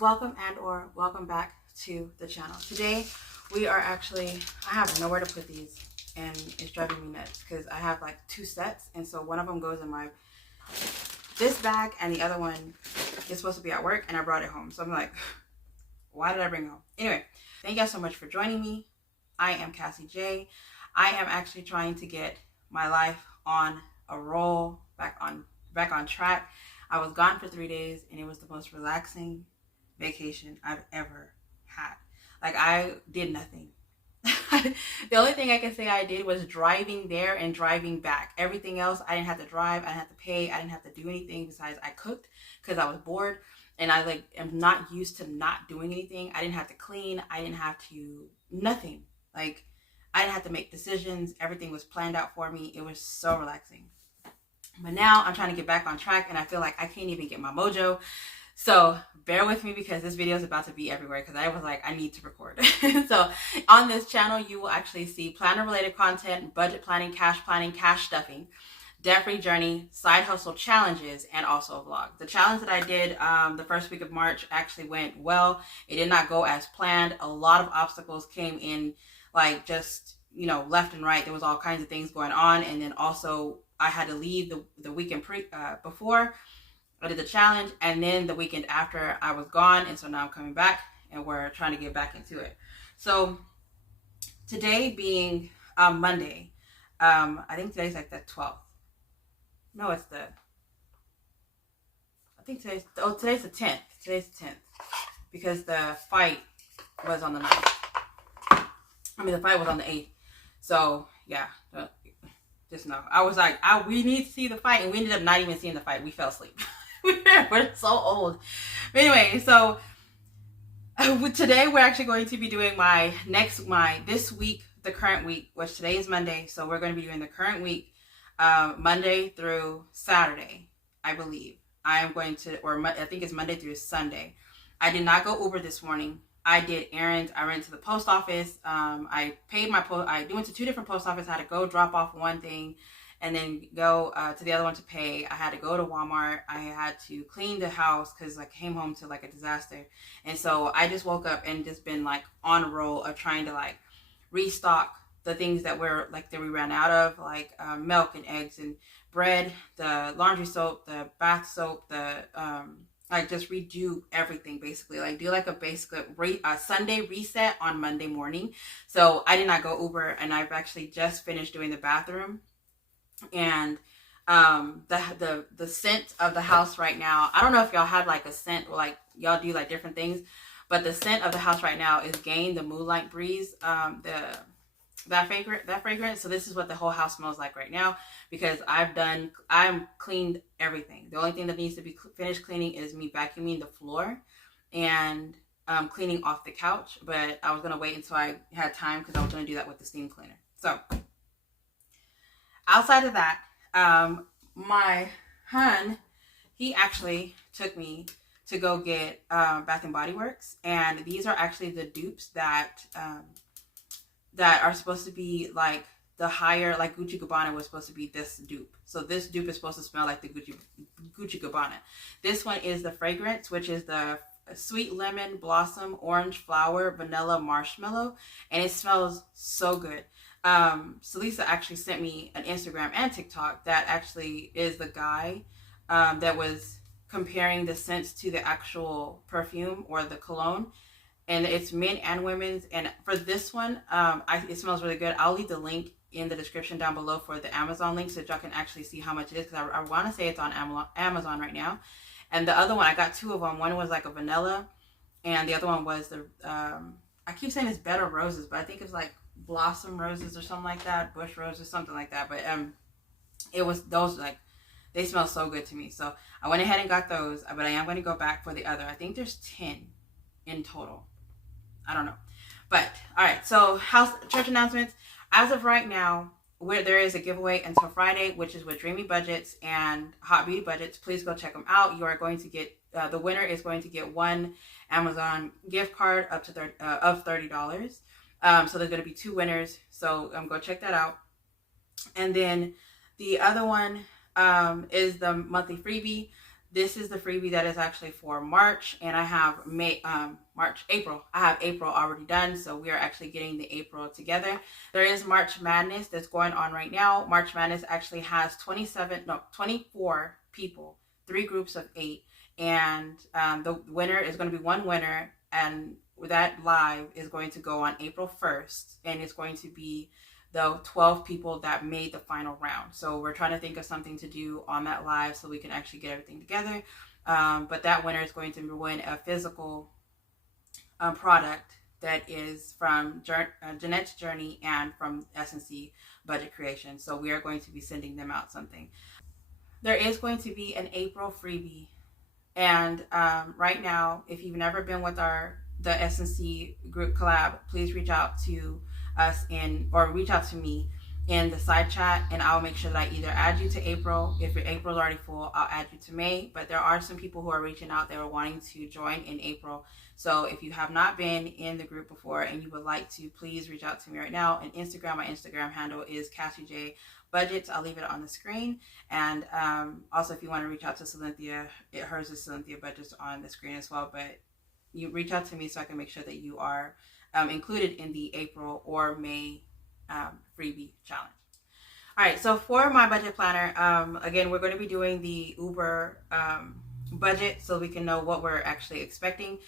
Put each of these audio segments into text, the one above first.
welcome or welcome back to the channel. Today we are I have nowhere to put these and it's driving me nuts because I have like two sets, and so one of them goes in this bag and the other one is supposed to be at work, and I brought it home. So I'm like, why did I bring it home? Anyway, thank you guys so much for joining me. I am Cassie J. I am actually trying to get my life on a roll, back on track. I was gone for 3 days and it was the most relaxing vacation I've ever had. Like, I did nothing. The only thing I can say I did was driving there and driving back. Everything else, I didn't have to drive, I didn't have to pay, I didn't have to do anything besides I cooked because I was bored, and I am not used to not doing anything. I didn't have to clean, I didn't have to nothing. Like, I didn't have to make decisions. Everything was planned out for me. It was so relaxing. But now I'm trying to get back on track and I feel like I can't even get my mojo. So bear with me because this video is about to be everywhere because I was like, I need to record. So on this channel, you will actually see planner related content, budget planning, cash stuffing, debt-free journey, side hustle challenges, and also a vlog. The challenge that I did the first week of March actually went well. It did not go as planned. A lot of obstacles came in, like, just, you know, left and right. There was all kinds of things going on, and then also I had to leave the weekend before I did the challenge, and then the weekend after I was gone, and so now I'm coming back and we're trying to get back into it. So today being Monday, I think today's like the 12th. No, I think today's the 10th. Today's the 10th because the fight was on the 9th. I mean, the fight was on the 8th. So yeah, just know. I was like, we need to see the fight, and we ended up not even seeing the fight. We fell asleep. We're so old. But anyway, so today we're actually going to be doing this week, the current week, which today is Monday. So we're going to be doing the current week, Monday through Saturday, I believe. I think it's Monday through Sunday. I did not go Uber this morning. I did errands. I ran to the post office. I paid my I went to 2 different post offices. I had to go drop off one thing and then go to the other one to pay. I had to go to Walmart. I had to clean the house because I came home to like a disaster. And so I just woke up and just been like on a roll of trying to like restock the things that we ran out of, like milk and eggs and bread, the laundry soap, the bath soap, like just redo everything basically, like do like a Sunday reset on Monday morning. So I did not go Uber, and I've actually just finished doing the bathroom, and the scent of the house right now, I don't know if y'all had like a scent or like y'all do like different things, but the scent of the house right now is Gain the Moonlight Breeze, that fragrance. So this is what the whole house smells like right now because I'm cleaned everything. The only thing that needs to be finished cleaning is me vacuuming the floor and cleaning off the couch, but I was going to wait until I had time because I was going to do that with the steam cleaner. So outside of that, my hun, he actually took me to go get Bath and Body Works, and these are actually the dupes that are supposed to be like the higher, like Gucci Gabbana was supposed to be this dupe. So this dupe is supposed to smell like the Gucci Gabbana. This one is the fragrance, which is the sweet lemon, blossom, orange flower, vanilla, marshmallow, and it smells so good. So Lisa actually sent me an Instagram and TikTok that actually is the guy that was comparing the scents to the actual perfume or the cologne. And it's men and women's. And for this one, it smells really good. I'll leave the link in the description down below for the Amazon link so that y'all can actually see how much it is. Because I want to say it's on Amazon right now. And the other one, I got 2 of them. One was like a vanilla. And the other one was the, I keep saying it's Bed of Roses, but I think it's like Blossom Roses or something like that. Bush Roses, something like that. But it was those, like, they smell so good to me. So I went ahead and got those. But I am going to go back for the other. I think there's 10 in total. I don't know. But all right, so church announcements. As of right now, there is a giveaway until Friday, which is with Dreamy Budgets and Hot Beauty Budgets. Please go check them out. You are going to get the winner is going to get 1 Amazon gift card up to $30. So there's going to be 2 winners. So go check that out. And then the other one is the monthly freebie. this is the freebie that is actually for March, and I have April. I have April already done, so we are actually getting the April together. There is March Madness that's going on right now. March Madness actually has 24 people, 3 groups of 8, and the winner is going to be one winner, and that live is going to go on April 1st, and it's going to be the 12 people that made the final round. So we're trying to think of something to do on that live so we can actually get everything together. But that winner is going to win a physical product that is from Jeanette Journey and from S&C Budget Creation. So we are going to be sending them out something. There is going to be an April freebie. And right now, if you've never been with the S&C group collab, please reach out to us or reach out to me in the side chat, and I'll make sure that I either add you to April. If your April's already full, I'll add you to May. But there are some people who are reaching out. They are wanting to join in April. So if you have not been in the group before and you would like to, please reach out to me right now. And Instagram, my Instagram handle is Cassie J Budgets. I'll leave it on the screen. And also, if you want to reach out to Silynthia, hers is Silynthia Budgets on the screen as well. But you reach out to me so I can make sure that you are included in the April or May freebie challenge. All right, so for my budget planner, again, we're going to be doing the Uber budget so we can know what we're actually expecting.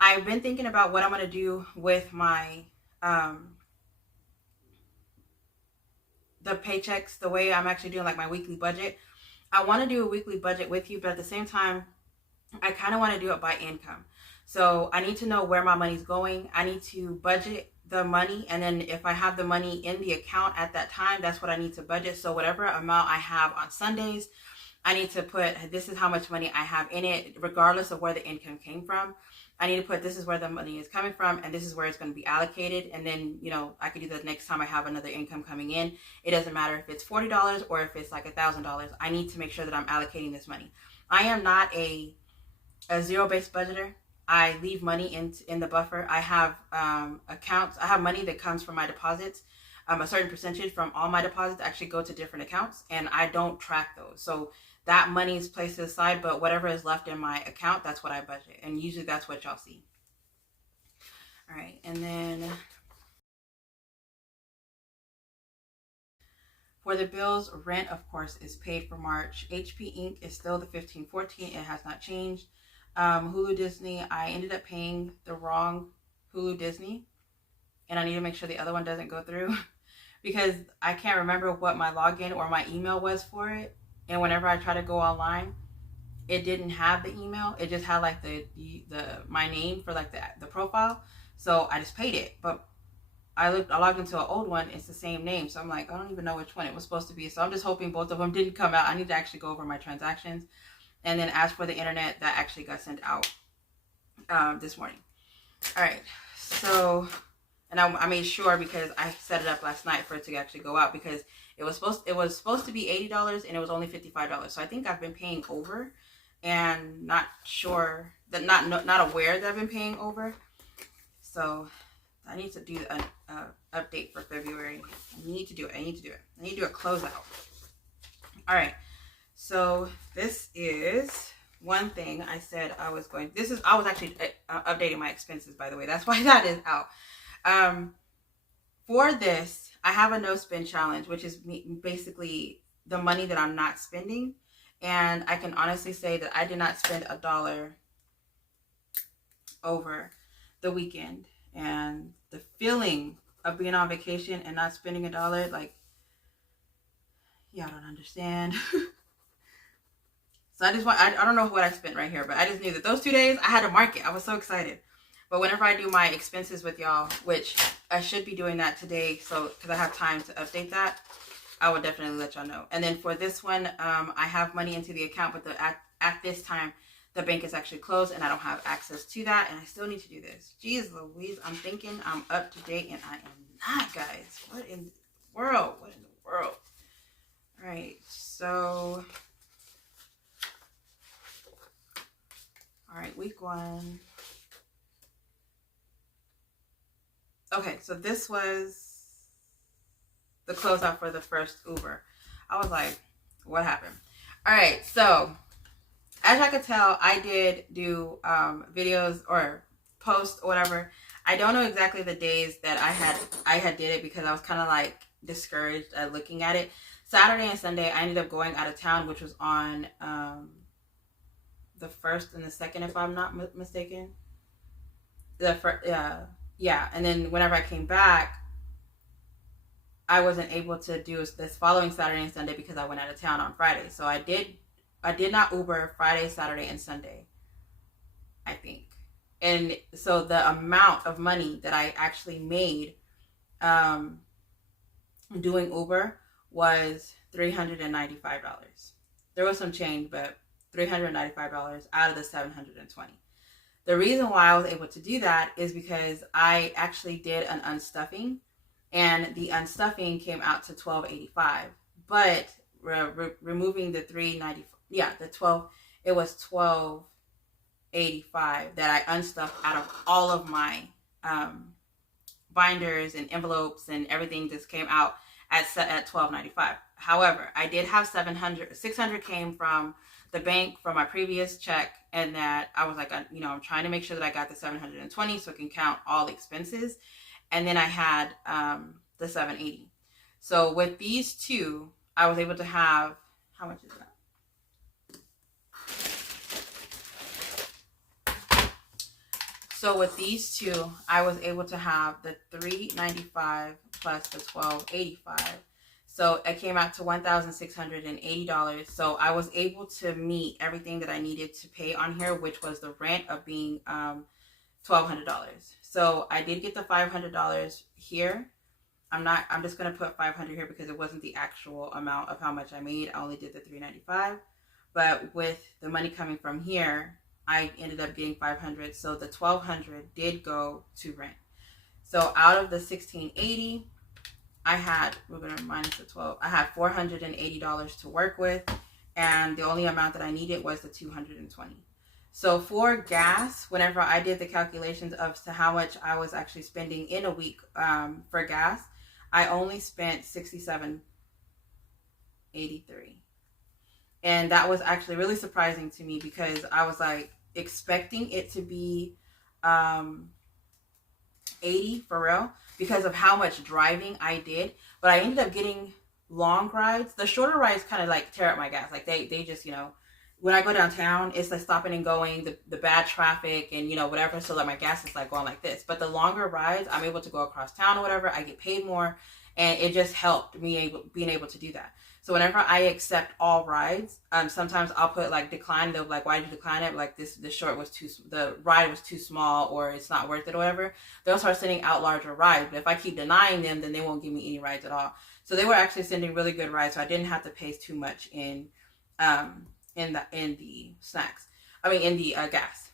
I've been thinking about what I'm going to do with my the paychecks, the way I'm actually doing like my weekly budget. I want to do a weekly budget with you, but at the same time, I kind of want to do it by income. So I need to know where my money's going. I need to budget the money, and then if I have the money in the account at that time, that's what I need to budget. So whatever amount I have on Sundays, I need to put, this is how much money I have in it, regardless of where the income came from. I need to put, this is where the money is coming from, and this is where it's going to be allocated. And then, you know, I could do that next time I have another income coming in. It doesn't matter if it's $40 or if it's like $1,000. I need to make sure that I'm allocating this money. I am not a zero-based budgeter. I leave money in the buffer. I have accounts. I have money that comes from my deposits. A certain percentage from all my deposits actually go to different accounts, and I don't track those. So that money is placed aside, but whatever is left in my account, that's what I budget. And usually that's what y'all see. All right, and then for the bills, rent, of course, is paid for March. HP Inc. is still the $15.14. It has not changed. Hulu Disney, I ended up paying the wrong Hulu Disney, and I need to make sure the other one doesn't go through because I can't remember what my login or my email was for it. And whenever I try to go online, it didn't have the email. It just had like my name for like the profile. So I just paid it, but I logged into an old one. It's the same name. So I'm like, I don't even know which one it was supposed to be. So I'm just hoping both of them didn't come out. I need to actually go over my transactions. And then as for the internet, that actually got sent out this morning. All right. So, and I made sure because I set it up last night for it to actually go out because it was supposed to be $80 and it was only $55. So I think I've been paying over and not sure that not aware that I've been paying over. So I need to do an update for February. I need to do it. I need to do a closeout. All right. So this is one thing I said I was going. I was actually updating my expenses, by the way. That's why that is out. For this, I have a no spend challenge, which is basically the money that I'm not spending. And I can honestly say that I did not spend $1 over the weekend. And the feeling of being on vacation and not spending $1, like, y'all don't understand. So I don't know what I spent right here, but I just knew that those 2 days I had to mark it. I was so excited. But whenever I do my expenses with y'all, which I should be doing that today, so because I have time to update that, I will definitely let y'all know. And then for this one, I have money into the account, but at this time, the bank is actually closed and I don't have access to that. And I still need to do this. Jeez Louise, I'm thinking I'm up to date and I am not, guys. What in the world? What in the world? All right, so... All right, week 1. Okay, so this was the closeout for the first Uber. I was like, what happened? All right, so as I could tell, I did do videos or posts or whatever. I don't know exactly the days that I had did it because I was kind of like discouraged at looking at it. Saturday and Sunday, I ended up going out of town, which was on the 1st and the 2nd, if I'm not mistaken. The first, yeah. And then whenever I came back, I wasn't able to do this following Saturday and Sunday because I went out of town on Friday. So I did not Uber Friday, Saturday, and Sunday, I think. And so the amount of money that I actually made doing Uber was $395. There was some change, but $395 out of the $720. The reason why I was able to do that is because I actually did an unstuffing, and the unstuffing came out to $12.85. But removing the $390, it was $12.85 that I unstuffed out of all of my binders and envelopes, and everything just came out at $12.95. However, I did have $600 came from the bank from my previous check, and that I was like, I'm trying to make sure that I got the $720 so I can count all the expenses. And then I had the $780. So with these two, I was able to have, how much is that? So with these two, I was able to have the $395 plus the $12.85. So it came out to $1,680. So I was able to meet everything that I needed to pay on here, which was the rent of being $1,200. So I did get the $500 here. I'm just going to put $500 here because it wasn't the actual amount of how much I made. I only did the $395. But with the money coming from here, I ended up getting $500. So the $1,200 did go to rent. So out of the $1,680, we're going to minus the 12. I had $480 to work with, and the only amount that I needed was the $220. So for gas, whenever I did the calculations of to how much I was actually spending in a week for gas, I only spent $67.83. And that was actually really surprising to me because I was like expecting it to be 80 for real because of how much driving I did. But I ended up getting long rides. The shorter rides kind of like tear up my gas. Like they just, when I go downtown, it's like stopping and going, the bad traffic and, whatever. So like my gas is like going like this. But the longer rides, I'm able to go across town or whatever. I get paid more. And it just helped me being able to do that. So whenever I accept all rides, sometimes I'll put like decline. They'll like, why did you decline it? Like the ride was too small, or it's not worth it or whatever. They'll start sending out larger rides. But if I keep denying them, then they won't give me any rides at all. So they were actually sending really good rides. So I didn't have to pay too much in the snacks. In the gas.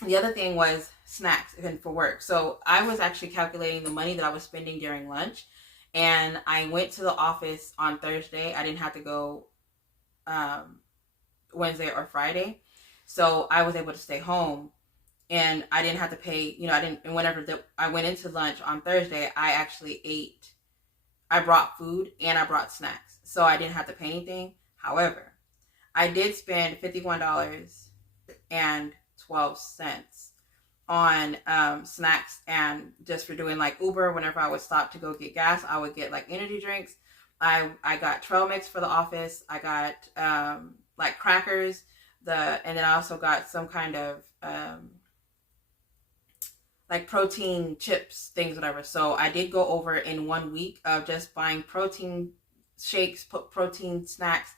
The other thing was snacks and for work. So I was actually calculating the money that I was spending during lunch. And I went to the office on Thursday. I didn't have to go Wednesday or Friday. So I was able to stay home. And I didn't have to pay, and whenever I went into lunch on Thursday, I actually ate. I brought food and I brought snacks. So I didn't have to pay anything. However, I did spend $51.12 on snacks, and just for doing like Uber. Whenever I would stop to go get gas, I would get like energy drinks. I got trail mix for the office. I got like crackers, and then I also got some kind of like protein chips, things, whatever. So I did go over in 1 week of just buying protein shakes, protein snacks,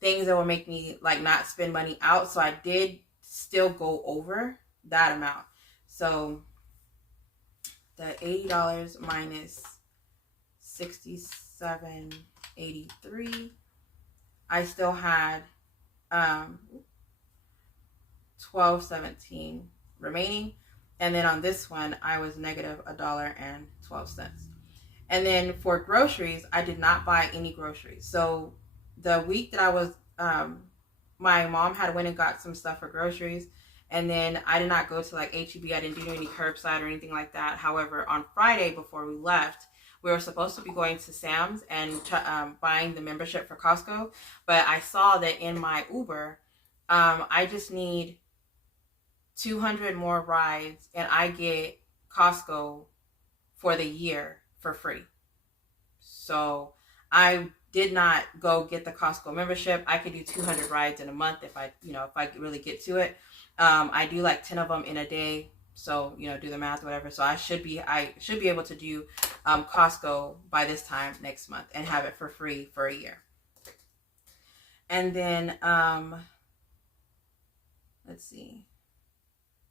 things that will make me like not spend money out. So I did still go over that amount. So the $80 minus $67.83, I still had $12.17 remaining. And then on this one, I was negative $1.12. And then for groceries, I did not buy any groceries. So the week that I was, my mom had went and got some stuff for groceries. And then I did not go to like H-E-B. I didn't do any curbside or anything like that. However, on Friday before we left, we were supposed to be going to Sam's and buying the membership for Costco. But I saw that in my Uber, I just need 200 more rides and I get Costco for the year for free. So I did not go get the Costco membership. I could do 200 rides in a month if I really get to it. I do like 10 of them in a day. So, do the math, whatever. So I should be able to do Costco by this time next month and have it for free for a year. And then, let's see.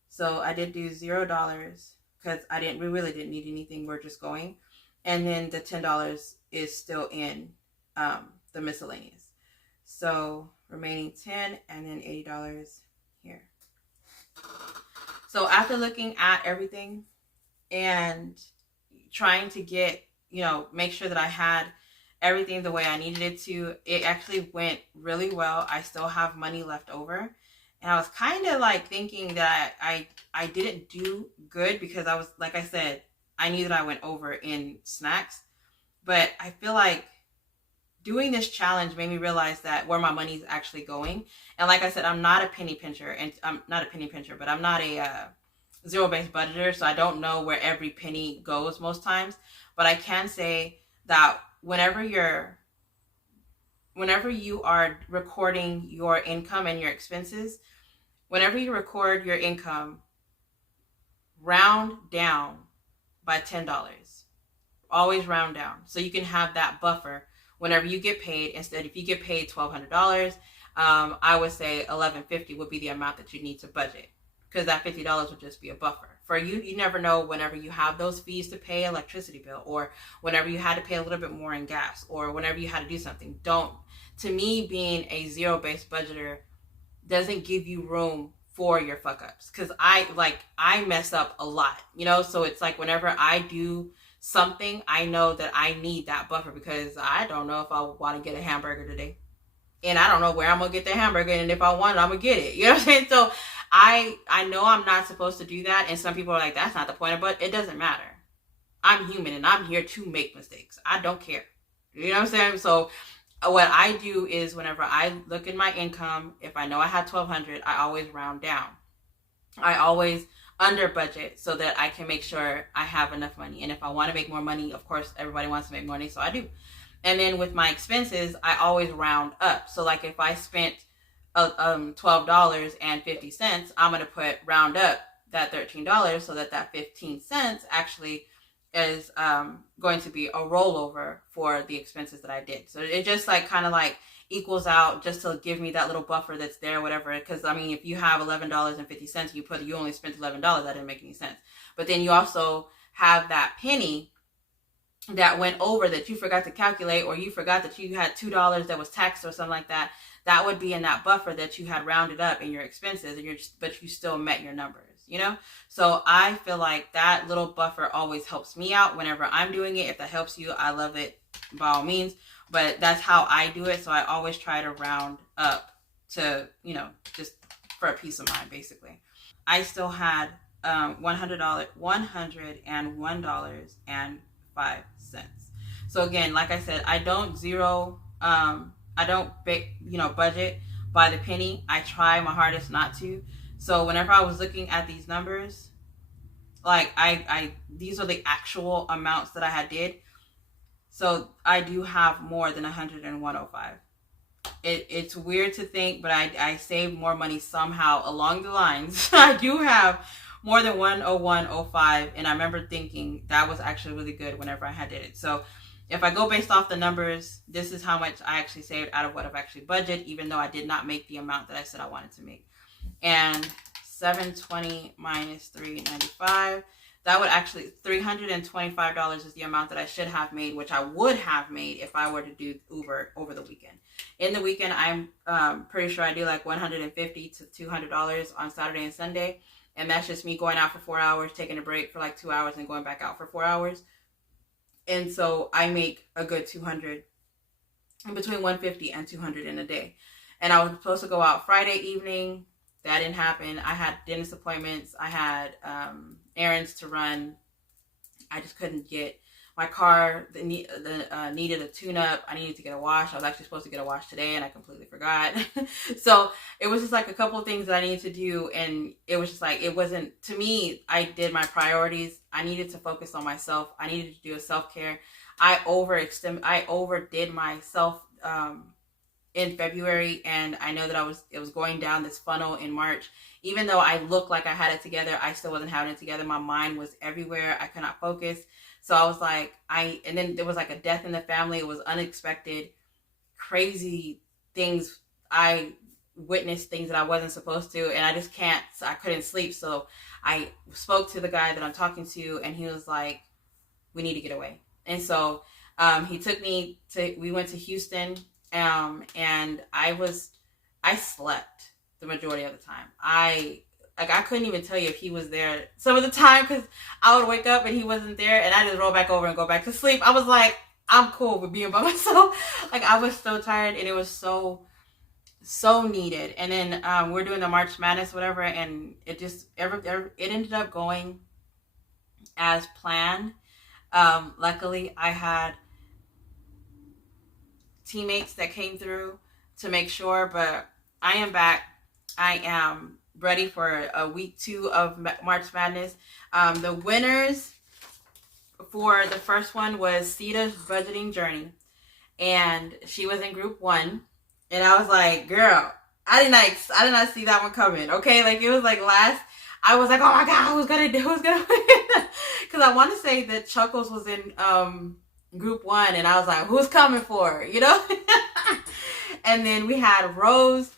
So I did do $0 because we really didn't need anything. We're just going. And then the $10 is still in the miscellaneous. So remaining 10 and then $80 here. So after looking at everything and trying to get, make sure that I had everything the way I needed it to, it actually went really well. I still have money left over. And I was kind of like thinking that I didn't do good because I was, like I said, I knew that I went over in snacks. But I feel like doing this challenge made me realize that where my money's actually going. And like I said, I'm not a penny pincher, and I'm not a penny pincher, but I'm not a zero-based budgeter, so I don't know where every penny goes most times. But I can say that whenever you are recording your income and your expenses, whenever you record your income, round down by $10. Always round down so you can have that buffer whenever you get paid. Instead, if you get paid $1,200, I would say $1,150 would be the amount that you need to budget, because that $50 would just be a buffer for you. You never know whenever you have those fees to pay, electricity bill, or whenever you had to pay a little bit more in gas, or whenever you had to do something. To me, being a zero-based budgeter doesn't give you room for your fuck ups, because I mess up a lot, so it's like whenever I do something, I know that I need that buffer, because I don't know if I want to get a hamburger today, and I don't know where I'm gonna get the hamburger, and if I want it, I'm gonna get it. You know what I'm saying? So I know I'm not supposed to do that, and some people are like, that's not the point, but it doesn't matter. I'm human and I'm here to make mistakes. I don't care. You know what I'm saying? So what I do is whenever I look at my income, if I know I had $1,200, I always round down. I always under budget so that I can make sure I have enough money. And if I want to make more money, of course, everybody wants to make more money, so I do. And then with my expenses, I always round up. So like if I spent $12.50, I'm going to round up that $13 so that 15 cents actually is going to be a rollover for the expenses that I did. So it just kind of equals out just to give me that little buffer that's there, whatever. Because I mean, if you have $11.50, you only spent $11, that didn't make any sense. But then you also have that penny that went over that you forgot to calculate, or you forgot that you had $2 that was taxed or something like that. That would be in that buffer that you had rounded up in your expenses, but you still met your numbers. So I feel like that little buffer always helps me out whenever I'm doing it. If that helps you, I love it by all means, but that's how I do it. So I always try to round up to, just for a peace of mind, basically. I still had $101.05. So again, like I said, I don't budget by the penny. I try my hardest not to. So whenever I was looking at these numbers, these are the actual amounts that I had did. So I do have more than 101.05. It's weird to think, but I saved more money somehow along the lines. I do have more than 101.05, and I remember thinking that was actually really good whenever I had did it. So if I go based off the numbers, this is how much I actually saved out of what I've actually budgeted, even though I did not make the amount that I said I wanted to make. And 720 minus 395, that would actually, $325 is the amount that I should have made, which I would have made if I were to do Uber over the weekend. In the weekend, I'm pretty sure I do $150 to $200 on Saturday and Sunday. And that's just me going out for 4 hours, taking a break for 2 hours, and going back out for 4 hours. And so I make a good 200, between 150 and 200 in a day. And I was supposed to go out Friday evening. That didn't happen. I had dentist appointments. I had errands to run. I just couldn't get my car needed a tune-up. I needed to get a wash. I was actually supposed to get a wash today, and I completely forgot. So it was just like a couple of things that I needed to do, and it was just like, it wasn't, to me, I did my priorities. I needed to focus on myself. I needed to do a self-care. I overdid myself in February, and I know that it was going down this funnel in March. Even though I looked like I had it together, I still wasn't having it together. My mind was everywhere. I could not focus. So I was like, and then there was like a death in the family. It was unexpected, crazy things. I witnessed things that I wasn't supposed to, and I couldn't sleep. So I spoke to the guy that I'm talking to, and he was like, we need to get away. And so he took me we went to Houston, and I slept the majority of the time. I couldn't even tell you if he was there some of the time, because I would wake up and he wasn't there, and I just roll back over and go back to sleep. I was like, I'm cool with being by myself. Like, I was so tired, and it was so needed. And then we're doing the March Madness, whatever, and it ended up going as planned. Luckily, I had teammates that came through to make sure, but I am back. I am ready for a week 2 of March Madness. The winners for the first one was Ceda's Budgeting Journey, and she was in group 1, and I was like, girl, I did not see that one coming. Okay, like, it was like I was like, oh my god, who's gonna win? Because I want to say that Chuckles was in group 1, and I was like, who's coming for her, you know? And then we had Rose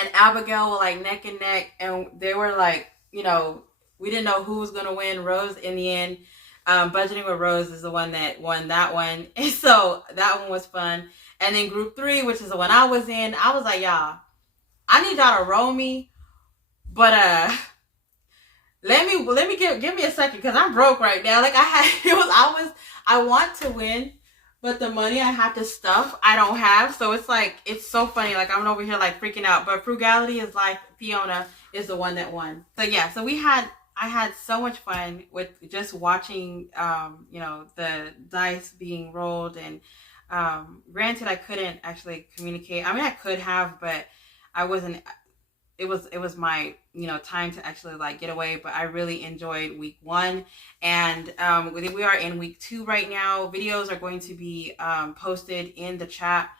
and Abigail were like neck and neck, and they were like, you know, we didn't know who was gonna win. Rose, in the end, Budgeting with Rose is the one that won that one, and so that one was fun. And then group 3, which is the one I was in, I was like, y'all, I need y'all to roll me, but let me give me a second, because I'm broke right now. Like, I want to win, but the money I have to stuff, I don't have. So it's like, it's so funny. Like, I'm over here like freaking out. But Frugality is Life, Fiona is the one that won. So yeah, so I had so much fun with just watching, you know, the dice being rolled. And granted, I couldn't actually communicate. I mean, I could have, but I wasn't. It was my, you know, time to actually like get away. But I really enjoyed week 1, and we are in week 2 right now. Videos are going to be posted in the chat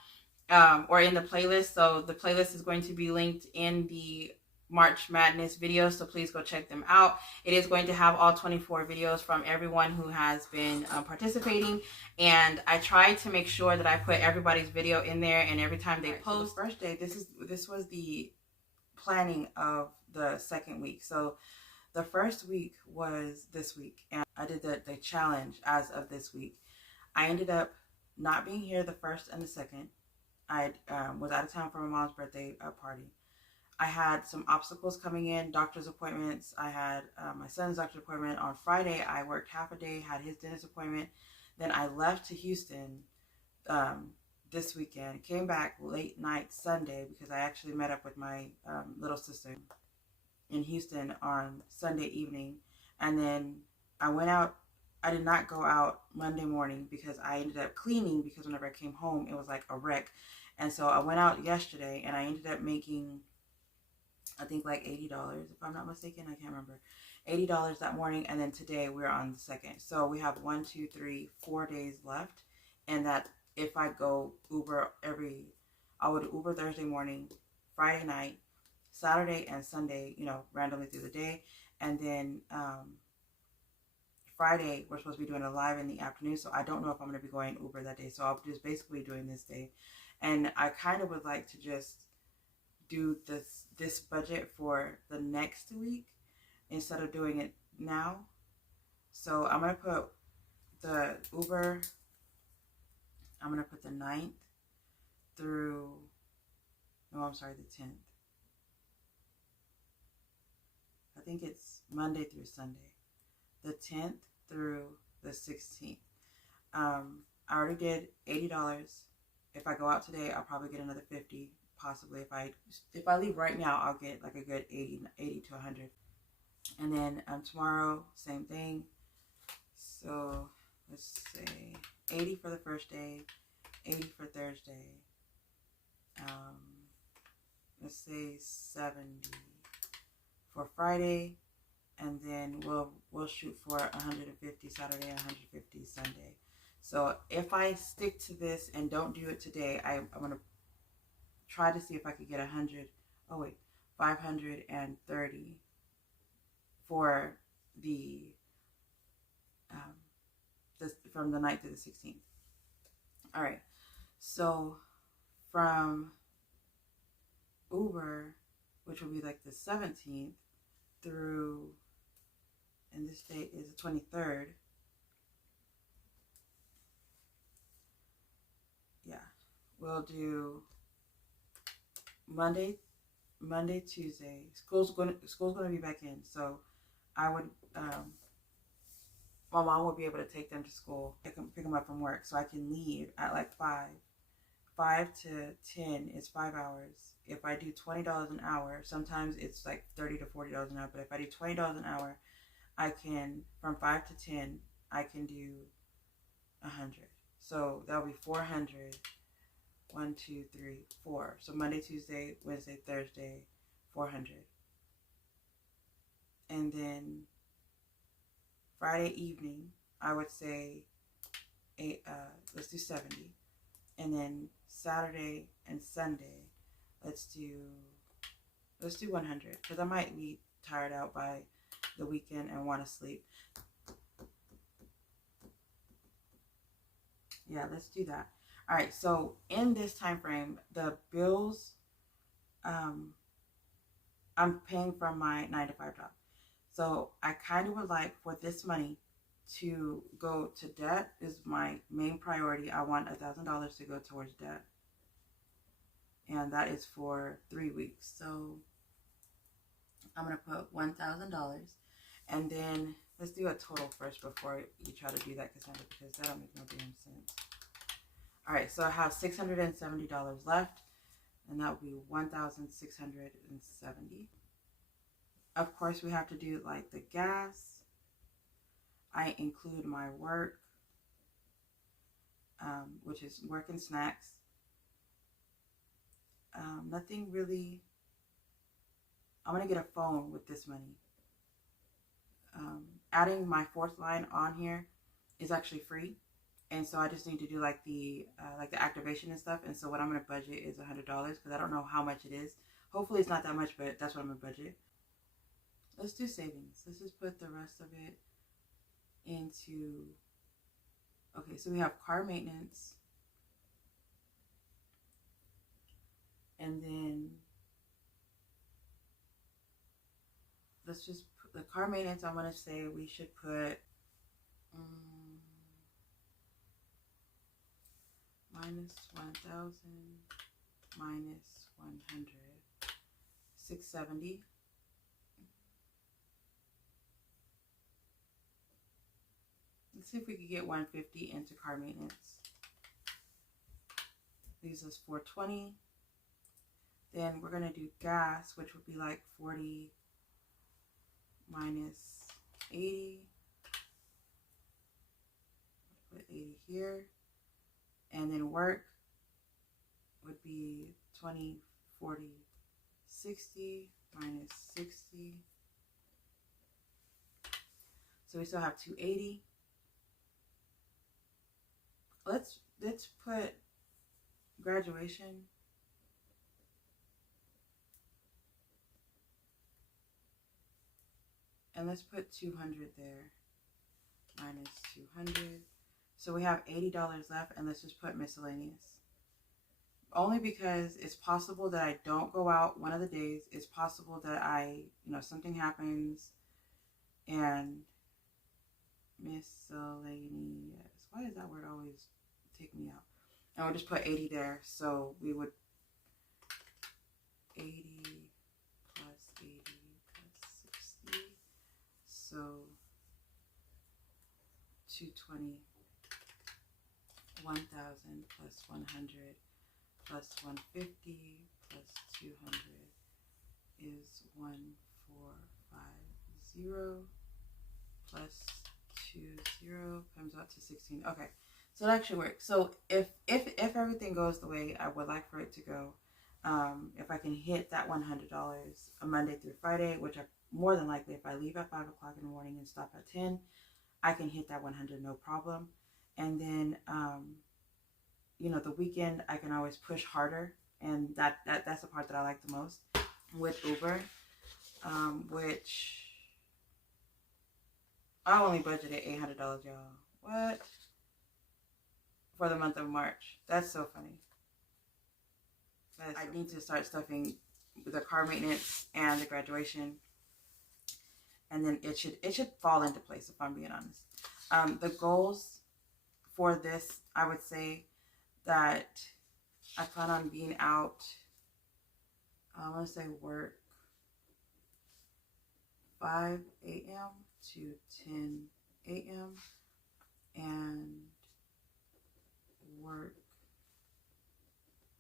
or in the playlist. So the playlist is going to be linked in the March Madness videos, so please go check them out. It is going to have all 24 videos from everyone who has been participating, and I tried to make sure that I put everybody's video in there, and every time they post. So the first day, this was the planning of the second week. So the first week was this week, and I did the challenge as of this week. I ended up not being here the first and the second. I was out of town for my mom's birthday party. I had some obstacles coming in, doctor's appointments. I had my son's doctor's appointment on Friday. I worked half a day, had his dentist appointment. Then I left to Houston this weekend, came back late night Sunday, because I actually met up with my little sister in Houston on Sunday evening. And then I went out. I did not go out Monday morning because I ended up cleaning, because whenever I came home, it was like a wreck. And so I went out yesterday, and I ended up making, I think, like $80, if I'm not mistaken. I can't remember. $80 that morning. And then today we're on the 2nd. So we have 1, 2, 3, 4 days left. And that if I go Uber I would Uber Thursday morning, Friday night, Saturday and Sunday, you know, randomly through the day. And then Friday, we're supposed to be doing a live in the afternoon. So I don't know if I'm going to be going Uber that day. So I'll just basically doing this day. And I kind of would like to just do this budget for the next week instead of doing it now. So I'm going to put the Uber, I'm going to put the 9th through, no, I'm sorry, the 10th. I think it's Monday through Sunday. The 10th through the 16th. I already did $80. If I go out today, I'll probably get another $50. Possibly if I leave right now, I'll get like a good 80 to 100. And then tomorrow, same thing. So let's say 80 for the first day, 80 for Thursday. Let's say 70 for Friday, and then we'll shoot for 150 Saturday and 150 Sunday. So if I stick to this and don't do it today, I'm gonna try to see if I could get 530 for the from the 9th to the 16th. All right, so from Uber, which will be like the 17th through, and this date is the 23rd. Yeah, we'll do Monday, Tuesday. School's gonna be back in, so I would my mom will be able to take them to school. I can pick them up from work, so I can leave at like 5 to 10 is 5 hours. If I do $20 an hour, sometimes it's like $30 to $40 an hour, but if I do $20 an hour, I can, from 5 to 10, I can do 100. So that'll be 400. 1, 2, 3, 4. So Monday, Tuesday, Wednesday, Thursday, 400. And then Friday evening, I would say let's do 70. And then Saturday and Sunday, let's do 100, because I might be tired out by the weekend and want to sleep. Yeah, let's do that. All right, so in this time frame, the bills I'm paying from my 9-to-5 job. So I kind of would like for this money to go to debt is my main priority. I want $1,000 to go towards debt. And that is for 3 weeks. So I'm going to put $1,000. And then let's do a total first before you try to do that, Cassandra, because that don't make no damn sense. All right, so I have $670 left, and that would be $1,670. Of course, we have to do like the gas. I include my work, which is work and snacks. Nothing really. I'm gonna get a phone with this money. Adding my 4th line on here is actually free, and so I just need to do like the activation and stuff. And so what I'm gonna budget is $100, because I don't know how much it is. Hopefully it's not that much, but that's what I'm gonna budget. Let's do savings. Let's just put the rest of it into, okay, so we have car maintenance, and then let's just put the car maintenance. I'm going to say we should put minus 1,000 minus 100, 670. Let's see if we could get 150 into car maintenance. Leaves us 420. Then we're going to do gas, which would be like 40 minus 80. Put 80 here. And then work would be 20, 40, 60 minus 60. So we still have 280. Let's put graduation. And let's put 200 there. Minus 200. So we have $80 left, and let's just put miscellaneous. Only because it's possible that I don't go out one of the days. It's possible that something happens, and miscellaneous. Why does that word always take me out? And we'll just put 80 there. So we would 80 plus 80 plus 60. So 220. 1,000 plus 100 plus 150 plus 200 is 1450 plus 0 comes out to 16. Okay, so it actually works. So if everything goes the way I would like for it to go, if I can hit that $100 a Monday through Friday, which I more than likely, if I leave at 5 o'clock in the morning and stop at 10, I can hit that 100 no problem. And then you know, the weekend I can always push harder, and that's the part that I like the most with Uber, which I only budgeted $800, y'all. What? For the month of March. That's so funny. I need to start stuffing the car maintenance and the graduation, and then it should fall into place, if I'm being honest. The goals for this, I would say that I plan on being out, I want to say work 5 a.m. to 10 a.m. and work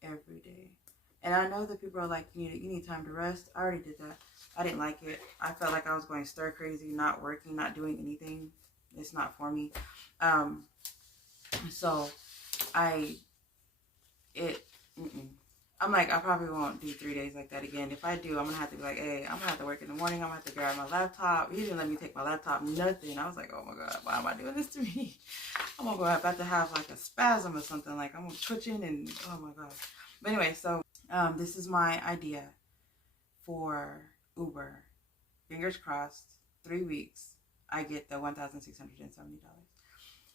every day. And I know that people are like, you need time to rest. I already did that. I didn't like it. I felt like I was going stir crazy, not working, not doing anything. It's not for me. So I'm like, I probably won't do 3 days like that again. If I do, I'm going to have to be like, hey, I'm going to have to work in the morning. I'm going to have to grab my laptop. He didn't let me take my laptop, nothing. I was like, oh my God, why am I doing this to me? I'm going to go about to have like a spasm or something. Like I'm twitching and oh my God. But anyway, so this is my idea for Uber. Fingers crossed, 3 weeks, I get the $1,670.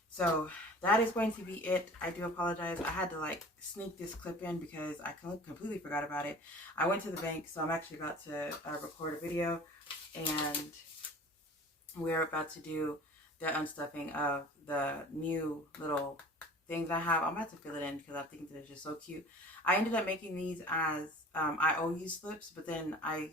So that is going to be it. I do apologize. I had to like sneak this clip in because I completely forgot about it. I went to the bank, so I'm actually about to record a video, and we're about to do the unstuffing of the new little things I have. I'm about to fill it in because I think that it's just so cute. I ended up making these as IOU slips, but then I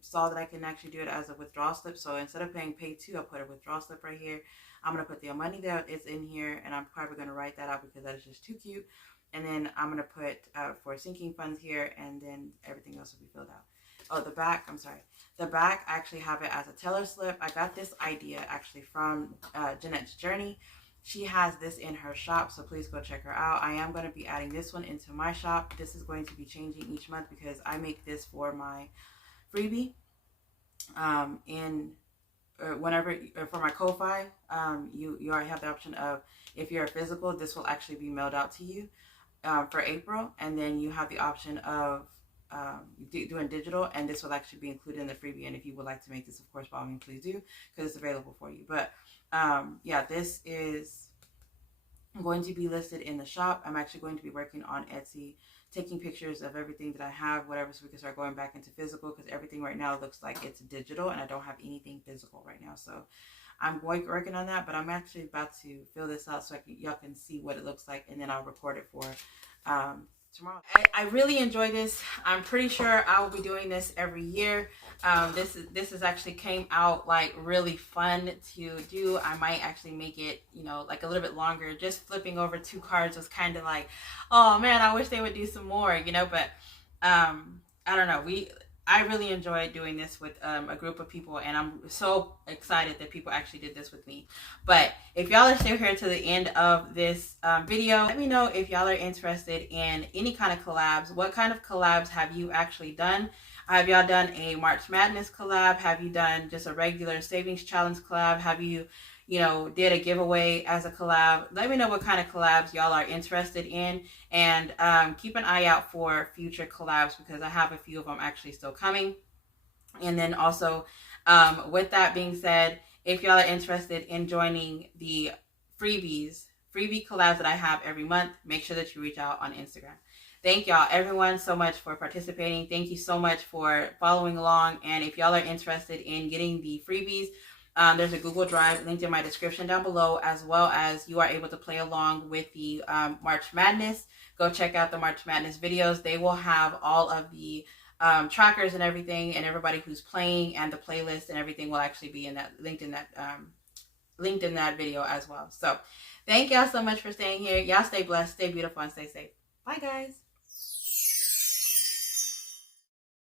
saw that I can actually do it as a withdrawal slip. So instead of paying pay 2, I'll put a withdrawal slip right here. I'm going to put the money that is in here, and I'm probably going to write that out because that is just too cute. And then I'm going to put for sinking funds here, and then everything else will be filled out. Oh, the back, I'm sorry. The back, I actually have it as a teller slip. I got this idea actually from Jeanette Journey. She has this in her shop, so please go check her out. I am going to be adding this one into my shop. This is going to be changing each month because I make this for my freebie. Whenever for my Ko-Fi, you already have the option of, if you're a physical, this will actually be mailed out to you for April, and then you have the option of doing digital, and this will actually be included in the freebie. And if you would like to make this, of course, by all means, please do, because it's available for you. But yeah, this is going to be listed in the shop. I'm actually going to be working on Etsy, taking pictures of everything that I have, whatever, so we can start going back into physical, because everything right now looks like it's digital and I don't have anything physical right now. So I'm working on that, but I'm actually about to fill this out so y'all can see what it looks like, and then I'll record it for tomorrow. I really enjoy this. I'm pretty sure I will be doing this every year. This is actually came out like really fun to do. I might actually make it, like a little bit longer. Just flipping over 2 cards was kind of like, oh man, I wish they would do some more, but I don't know. I really enjoyed doing this with a group of people, and I'm so excited that people actually did this with me. But if y'all are still here to the end of this video, let me know if y'all are interested in any kind of collabs. What kind of collabs have you actually done? Have y'all done a March Madness collab? Have you done just a regular savings challenge collab? Have you did a giveaway as a collab? Let me know what kind of collabs y'all are interested in, and keep an eye out for future collabs because I have a few of them actually still coming. And then also, with that being said, if y'all are interested in joining the freebie collabs that I have every month, make sure that you reach out on Instagram. Thank y'all, everyone, so much for participating. Thank you so much for following along. And if y'all are interested in getting the freebies, there's a Google Drive linked in my description down below, as well as you are able to play along with the March Madness. Go check out the March Madness videos. They will have all of the trackers and everything, and everybody who's playing, and the playlist and everything will actually be in that linked in that video as well. So thank y'all so much for staying here. Y'all stay blessed, stay beautiful, and stay safe. Bye guys.